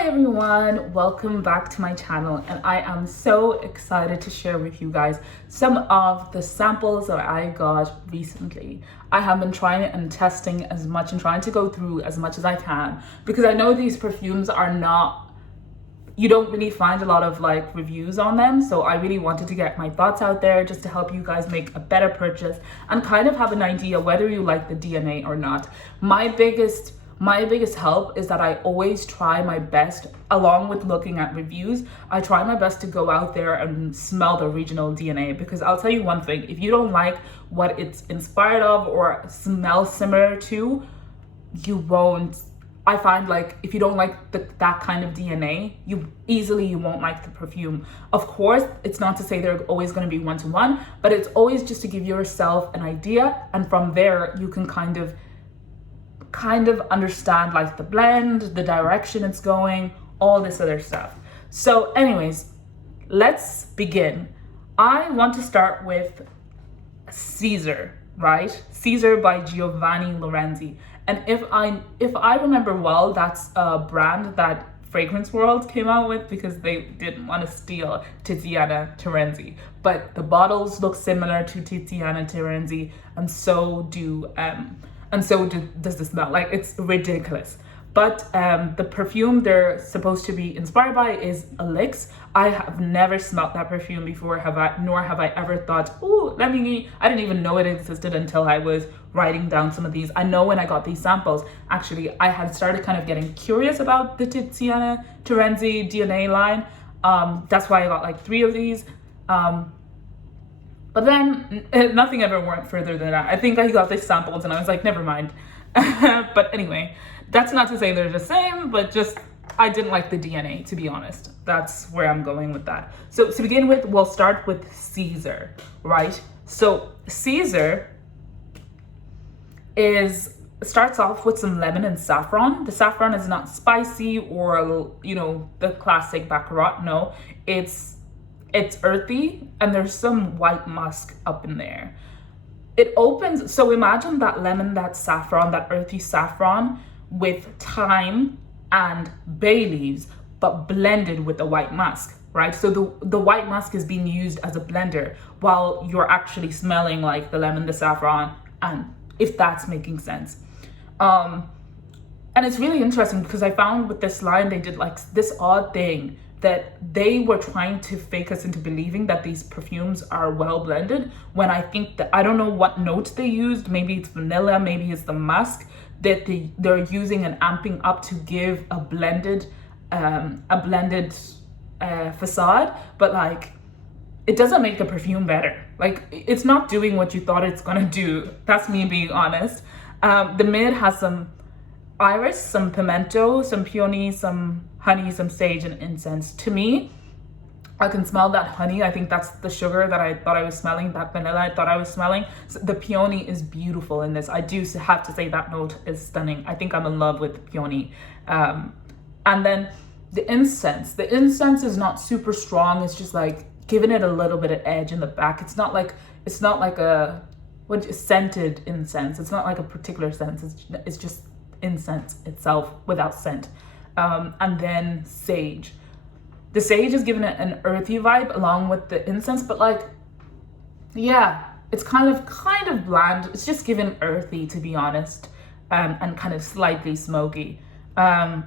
Hi everyone, welcome back to my channel, and I am so excited to share with you guys some of the samples that I got recently. I have been trying and testing as much and trying to go through as much as I can because I know these perfumes are not, you don't really find a lot of like reviews on them, so I really wanted to get my thoughts out there just to help you guys make a better purchase and kind of have an idea whether you like the DNA or not. My biggest help is that I always try my best, along with looking at reviews, I try my best to go out there and smell the original DNA, because I'll tell you one thing, if you don't like what it's inspired of or smells similar to, you won't. I find like if you don't like that kind of DNA, you won't like the perfume. Of course, it's not to say they're always going to be one-to-one, but it's always just to give yourself an idea, and from there you can kind of understand like the blend, the direction it's going, all this other stuff. So anyways, let's begin. I want to start with Caesar, right? Caesar by Giovanni Lorenzi. And if I remember well, that's a brand that Fragrance World came out with because they didn't want to steal Tiziana Terenzi. But the bottles look similar to Tiziana Terenzi, and so does the smell. Like, it's ridiculous. But the perfume they're supposed to be inspired by is Oris. I have never smelled that perfume before, nor have I ever thought, oh, I didn't even know it existed until I was writing down some of these. I know when I got these samples, actually, I had started kind of getting curious about the Tiziana Terenzi DNA line. That's why I got like 3 of these. But then nothing ever went further than that. I think I got these samples and I was like, never mind. But anyway, that's not to say they're the same, but just I didn't like the DNA, to be honest. That's where I'm going with that. So to begin with, we'll start with Caesar, right? So Caesar starts off with some lemon and saffron. The saffron is not spicy or, the classic baccarat. No, it's earthy, and there's some white musk up in there. It opens, so imagine that lemon, that saffron, that earthy saffron with thyme and bay leaves, but blended with the white musk, right? So the white musk is being used as a blender while you're actually smelling like the lemon, the saffron, and if that's making sense. And it's really interesting because I found with this line, they did like this odd thing that they were trying to fake us into believing that these perfumes are well blended, when I think that, I don't know what notes they used, maybe it's vanilla, maybe it's the musk, that they're using and amping up to give a blended facade, but like, it doesn't make the perfume better. Like, it's not doing what you thought it's gonna do. That's me being honest. The mid has some iris, some pimento, some peony, some honey, some sage, and incense. To me, I can smell that honey. I think that's the sugar that I thought I was smelling, that vanilla I thought I was smelling. So the peony is beautiful in this. I do have to say that note is stunning. I think I'm in love with peony. And then the incense is not super strong. It's just like giving it a little bit of edge in the back. It's not like a scented incense. It's not like a particular scent. It's just incense itself without scent. And then sage. The sage is giving it an earthy vibe along with the incense, but like, yeah, it's kind of bland. It's just given earthy, to be honest, and kind of slightly smoky. And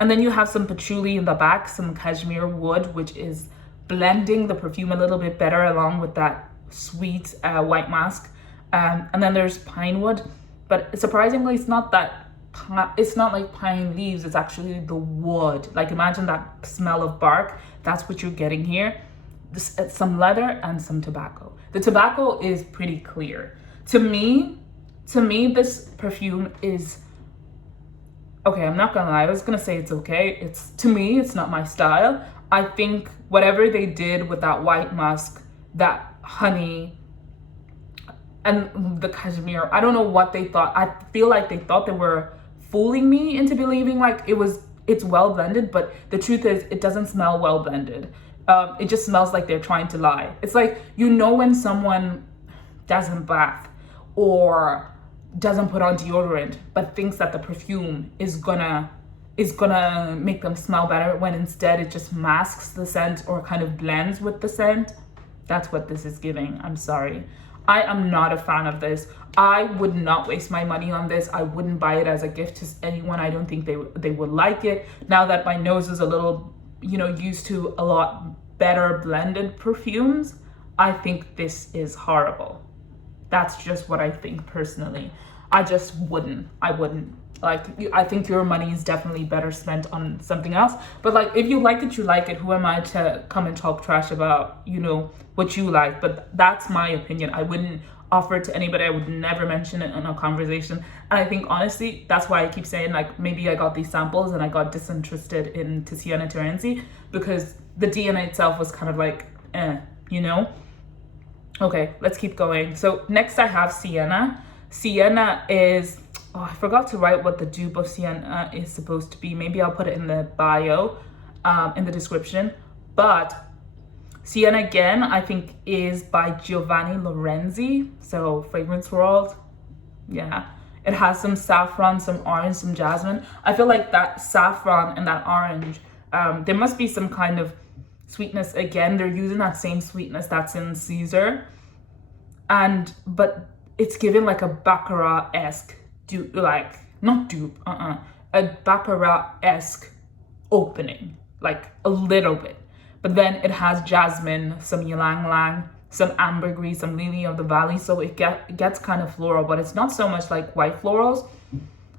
then you have some patchouli in the back, some cashmere wood, which is blending the perfume a little bit better along with that sweet white musk. And then there's pine wood, but surprisingly, it's not like pine leaves, it's actually the wood. Like, imagine that smell of bark. That's what you're getting here. Some leather and some tobacco. The tobacco is pretty clear. To me, this perfume is okay. I'm not gonna lie, I was gonna say it's okay. To me, it's not my style. I think whatever they did with that white musk, that honey, and the cashmere, I don't know what they thought. I feel like they thought they were fooling me into believing like it's well blended, but the truth is it doesn't smell well blended. It just smells like they're trying to lie. It's like, when someone doesn't bath or doesn't put on deodorant but thinks that the perfume is gonna is gonna make them smell better, when instead it just masks the scent or kind of blends with the scent. That's what this is giving. I'm sorry. I am not a fan of this. I would not waste my money on this. I wouldn't buy it as a gift to anyone. I don't think they would like it. Now that my nose is a little, used to a lot better blended perfumes, I think this is horrible. That's just what I think personally. I wouldn't. Like, I think your money is definitely better spent on something else. But like, if you like it, you like it. Who am I to come and talk trash about, what you like? But that's my opinion. I wouldn't offer it to anybody. I would never mention it in a conversation. And I think honestly, that's why I keep saying, like, maybe I got these samples and I got disinterested in Tiziana Terenzi, because the DNA itself was kind of like, Okay, let's keep going. So next I have Sienna. Sienna is, I forgot to write what the dupe of Sienna is supposed to be. Maybe I'll put it in the bio, in the description. But Sienna, again, I think is by Giovanni Lorenzi. So Fragrance World. Yeah. It has some saffron, some orange, some jasmine. I feel like that saffron and that orange, there must be some kind of sweetness. Again, they're using that same sweetness that's in Caesar. But it's given like a Baccarat-esque dupe, like, not dupe, a Baccarat-esque opening, like a little bit. But then it has jasmine, some ylang ylang, some ambergris, some lily of the valley. So it gets kind of floral, but it's not so much like white florals.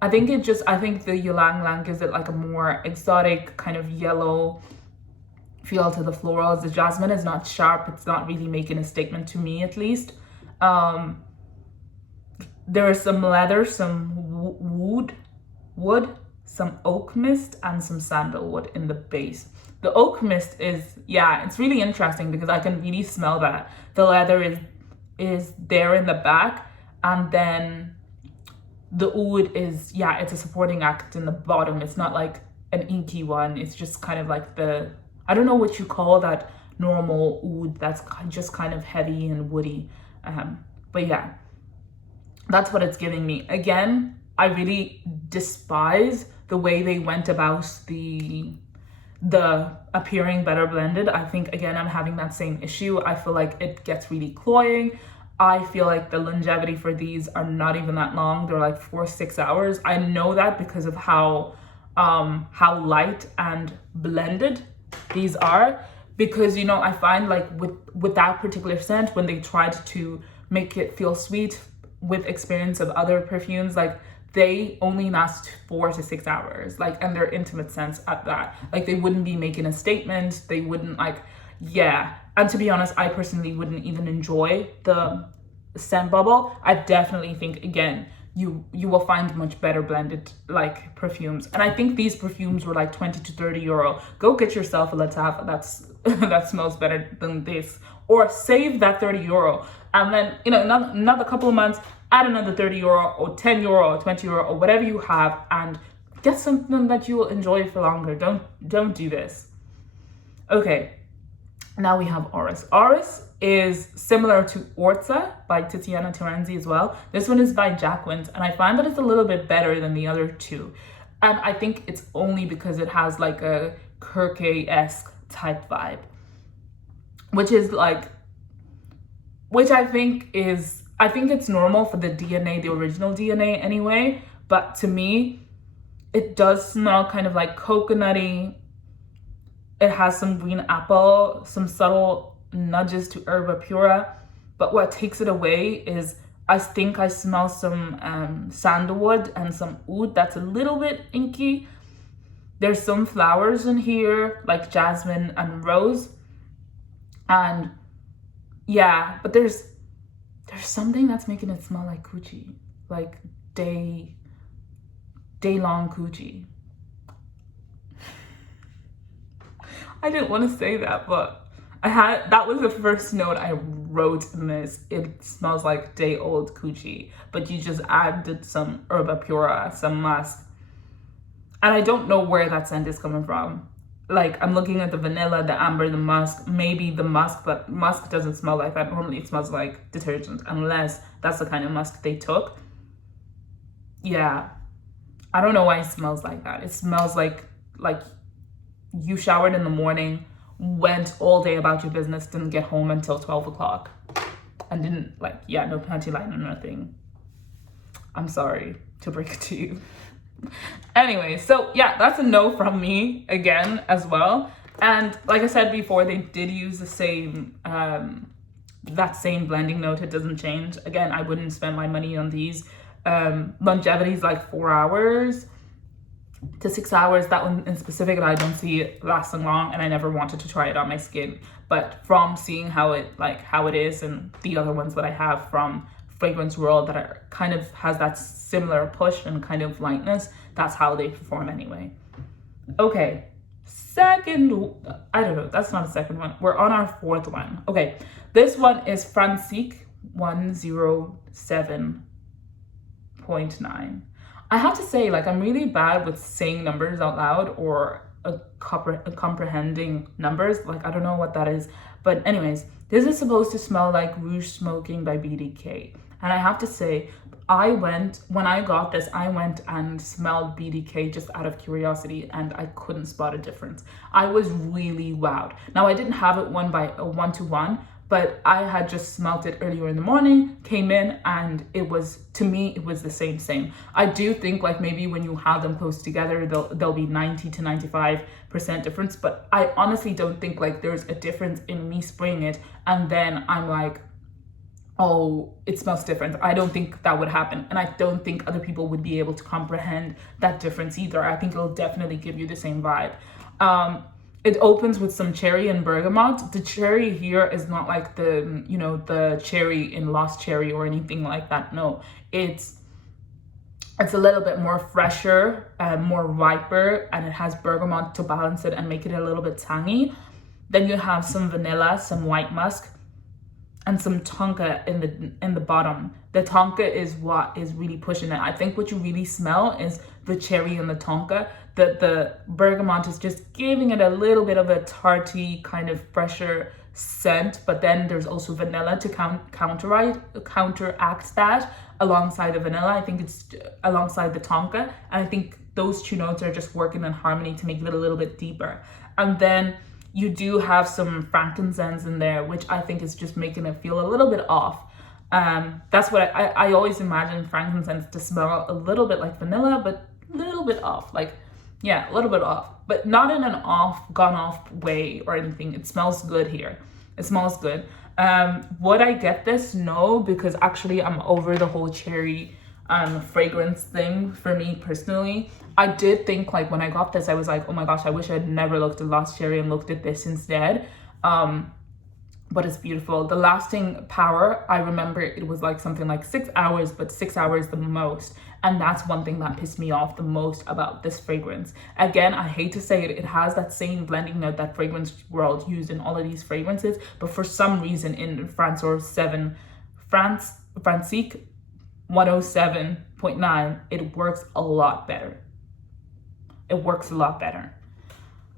I think the ylang ylang gives it like a more exotic kind of yellow feel to the florals. The jasmine is not sharp. It's not really making a statement to me, at least. There is some leather, some wood, some oak mist, and some sandalwood in the base. The oak mist is, it's really interesting because I can really smell that. The leather is there in the back, and then the oud is, it's a supporting act in the bottom. It's not like an inky one. It's just kind of like I don't know what you call that normal oud that's just kind of heavy and woody. But yeah, that's what it's giving me. Again, I really despise the way they went about the appearing better blended. I think, again, I'm having that same issue. I feel like it gets really cloying. I feel like the longevity for these are not even that long. They're like 4-6 hours. I know that because of how light and blended these are, because I find like with that particular scent, when they tried to make it feel sweet with experience of other perfumes, like they only last 4 to 6 hours, like, and they're intimate scents at that. Like, they wouldn't be making a statement. They wouldn't and to be honest, I personally wouldn't even enjoy the scent bubble. I definitely think, again, you will find much better blended like perfumes. And I think these perfumes were like 20 to 30 euro. Go get yourself a Lattafa that smells better than this, or save that 30 euro. And then, another couple of months, add another 30 euro or 10 euro or 20 euro or whatever you have, and get something that you will enjoy for longer. Don't do this. Okay, now we have Oris. Oris is similar to Orza by Tiziana Terenzi as well. This one is by Jackwins, and I find that it's a little bit better than the other two. And I think it's only because it has like a Kirke-esque type vibe, which I think it's normal for the DNA, the original DNA anyway. But to me, it does smell kind of like coconutty. It has some green apple, some subtle nudges to herba pura. But what takes it away is, I think I smell some sandalwood and some oud that's a little bit inky. There's some flowers in here, like jasmine and rose. And but there's something that's making it smell like coochie, like day long coochie. I didn't want to say that, but that was the first note I wrote in this. It smells like day old coochie, but you just added some herba pura, some musk. And I don't know where that scent is coming from. Like, I'm looking at the vanilla, the amber, the musk, maybe the musk, but musk doesn't smell like that. Normally it smells like detergent, unless that's the kind of musk they took. Yeah, I don't know why it smells like that. It smells like you showered in the morning, went all day about your business, didn't get home until 12 o'clock, and didn't no panty line or nothing. I'm sorry to break it to you. Anyway, so yeah, that's a no from me again as well. And like I said before, they did use the same that same blending note. It doesn't change. Again, I wouldn't spend my money on these. Longevity is like 4 hours to 6 hours. That one in specific, I don't see it lasting long, and I never wanted to try it on my skin. But from seeing how it is, and the other ones that I have from Fragrance World that are kind of has that similar push and kind of lightness, that's how they perform anyway. Okay, second, I don't know, that's not a second one. We're on our fourth one. Okay, this one is Francique 107.9. I have to say, I'm really bad with saying numbers out loud or comprehending numbers. I don't know what that is. But anyways, this is supposed to smell like Rouge Smoking by BDK. And I have to say, when I got this, I went and smelled BDK just out of curiosity, and I couldn't spot a difference. I was really wowed. Now, I didn't have it one-to-one, but I had just smelt it earlier in the morning, came in, and to me, it was the same. I do think maybe when you have them close together, there'll be 90 to 95% difference, but I honestly don't think there's a difference in me spraying it, and then I'm like, oh, it smells different. I don't think that would happen. And I don't think other people would be able to comprehend that difference either. I think it'll definitely give you the same vibe. It opens with some cherry and bergamot. The cherry here is not like the cherry in Lost Cherry or anything like that. No, it's a little bit more fresher, more riper, and it has bergamot to balance it and make it a little bit tangy. Then you have some vanilla, some white musk, and some tonka in the bottom. The tonka is what is really pushing it. I think what you really smell is the cherry and the tonka. The bergamot is just giving it a little bit of a tarty kind of fresher scent, but then there's also vanilla to counteract that alongside the vanilla. I think it's alongside the tonka, and I think those two notes are just working in harmony to make it a little bit deeper. And then you do have some frankincense in there, which I think is just making it feel a little bit off. That's what I always imagine frankincense to smell a little bit like vanilla, but a little bit off. A little bit off, but not in an gone off way or anything. It smells good here. It smells good. Would I get this? No, because actually I'm over the whole cherry fragrance thing for me personally. I did think when I got this, I was like, oh my gosh, I wish I had never looked at Lost Cherry and looked at this instead. But it's beautiful. The lasting power, I remember it was something like 6 hours, but 6 hours the most. And that's one thing that pissed me off the most about this fragrance. Again, I hate to say it, it has that same blending note that Fragrance World used in all of these fragrances, but for some reason in Francique 107.9, it works a lot better. It works a lot better.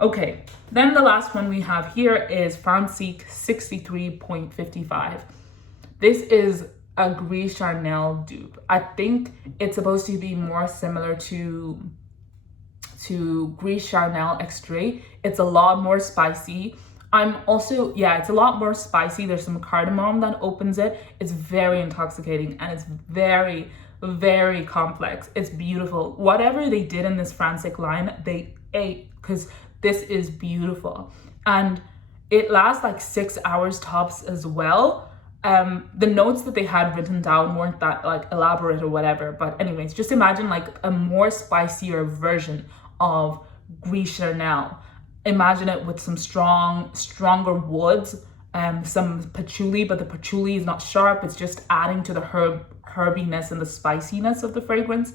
Okay, then the last one we have here is Francique 63.55. This is a Gris Charnel dupe. I think it's supposed to be more similar to Gris Charnel Extrait. It's a lot more spicy. It's a lot more spicy. There's some cardamom that opens it. It's very intoxicating, and it's very, very complex. It's beautiful. Whatever they did in this Francique line, they ate, because this is beautiful. And it lasts 6 hours tops as well. The notes that they had written down weren't that elaborate or whatever, but anyways, just imagine a more spicier version of Gris Charnel. Imagine it with some stronger woods, some patchouli, but the patchouli is not sharp. It's just adding to the herbiness and the spiciness of the fragrance.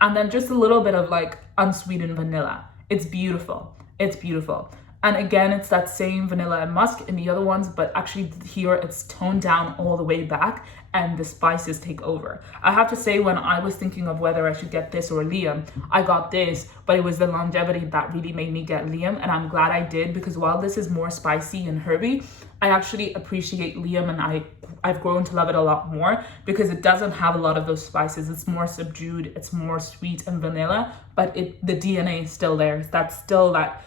And then just a little bit of unsweetened vanilla. It's beautiful. It's beautiful. And again, it's that same vanilla and musk in the other ones, but actually here it's toned down all the way back and the spices take over. I have to say, when I was thinking of whether I should get this or Liam, I got this, but it was the longevity that really made me get Liam, and I'm glad I did, because while this is more spicy and herby, I actually appreciate Liam, and I've grown to love it a lot more because it doesn't have a lot of those spices. It's more subdued, it's more sweet and vanilla, but the DNA is still there. That's still that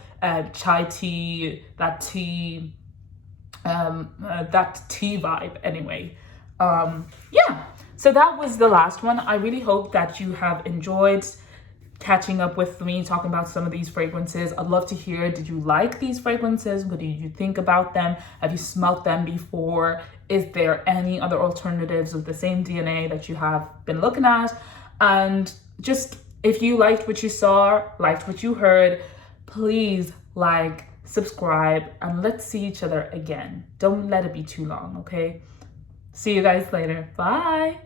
chai tea, that tea vibe anyway. Yeah, so that was the last one. I really hope that you have enjoyed catching up with me talking about some of these fragrances. I'd love to hear, did you like these fragrances? What did you think about them? Have you smelt them before? Is there any other alternatives with the same DNA that you have been looking at? And just, if you liked what you saw, liked what you heard, please like, subscribe, and let's see each other again. Don't let it be too long, okay? See you guys later. Bye.